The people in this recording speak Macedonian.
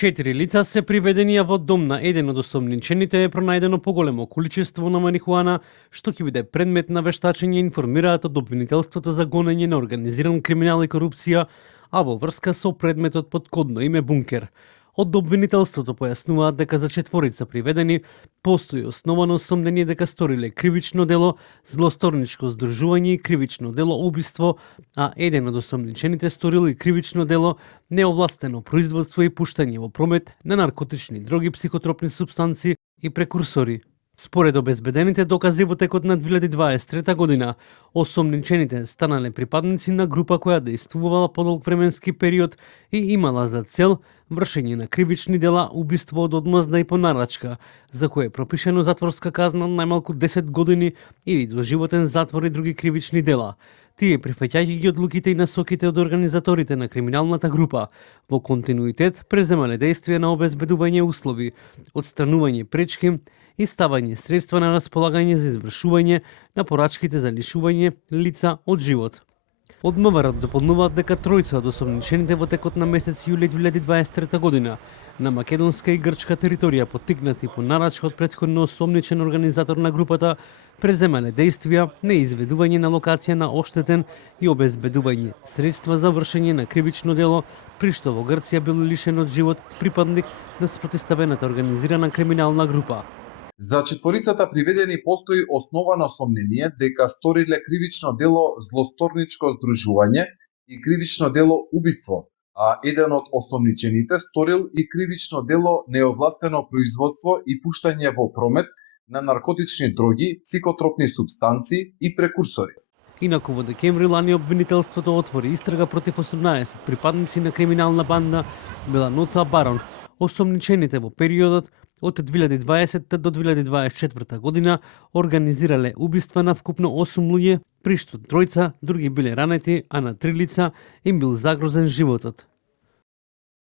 4 лица се приведени, а во дом на еден од осомничените е пронајдено поголемо количество на марихуана, што ќе биде предмет на вештачење, информираат од обвинителството за гонење на организиран криминал и корупција, а во врска со предметот под кодно име Бункер. Од обвинителството појаснуваат дека за четворица приведени постои основано сомнение дека сториле кривично дело злосторничко здружување и кривично дело убиство, а еден од осомничените сторил и кривично дело неовластено производство и пуштање во промет на наркотични дроги, психотропни супстанци и прекурсори. Според обезбедените докази во текот на 2023 година, осомничените станале припадници на група која действувала подолг временски период и имала за цел вршење на кривични дела, убиство од одмазда и по нарачка, за кое е пропишено затворска казна најмалку 10 години или доживотен затвор и други кривични дела. Тие, прифаќајќи ги одлуките и насоките од организаторите на криминалната група, во континуитет преземале действија на обезбедување услови, отстранување пречки и ставање средства на располагање за извршување на порачките за лишување лица од живот. Од МВР дополнуваат дека тројца од осомничените во текот на месец јули 2023 година на македонска и грчка територија, поттикнати по нарачка од претходно осомничен организатор на групата, преземале действија на изведување на локација на оштетен и обезбедување средства за вршење на кривично дело, при што во Грција бил лишен од живот припадник на спротиставената организирана криминална група. За четворицата приведени постои основано сомнение дека сториле кривично дело злосторничко здружување и кривично дело убиство, а еден од осомничените сторил и кривично дело неовластено производство и пуштање во промет на наркотични дроги, психотропни супстанци и прекурсори. Инаку во декември лани обвинителството отвори истрага против 18 припадници на криминална банда Беланоца Барон, осомничените во периодот од 2020 до 2024 година организирале убиства на вкупно 8 луѓе, при што тројца други биле ранети, а на 3 лица им бил загрозен животот.